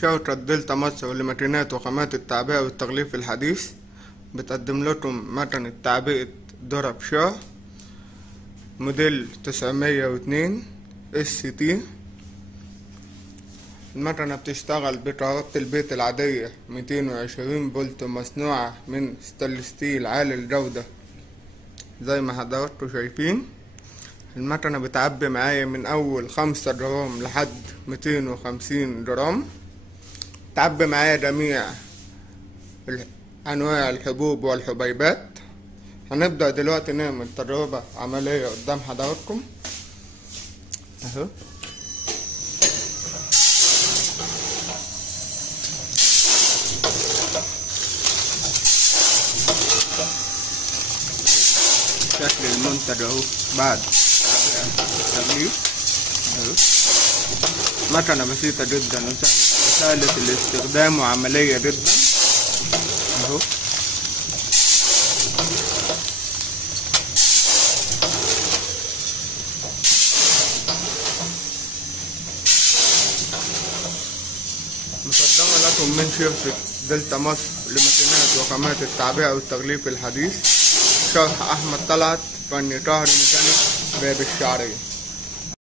شركة دلتا مصر لماكينات وخامات التعبئة والتغليف الحديث بتقدم لكم مكنة تعبئة ضرب شاه موديل 902 ST. المكنة بتشتغل بكهرباء البيت العادية 220 فولت، مصنوعة من ستانلس ستيل عالي الجودة زي ما حضراتكم شايفين. المكنة بتعبي معايا من أول 5 جرام لحد 250 جرام. تعبي معايا جميع أنواع الحبوب والحبيبات. هنبدأ دلوقتي نعمل تجربة عملية قدام حضراتكم اهو. شكل المنتج اهو بعد التغليف اهو. مكنة بسيطة جدا وسهلة الاستخدام وعملية جدا اهو. مقدمة لكم من شركة دلتا مصر لماكينات وخامات التعبئة والتغليف الحديث. شرح أحمد طلعت، فني كهربائي ميكانيك باب الشعرية.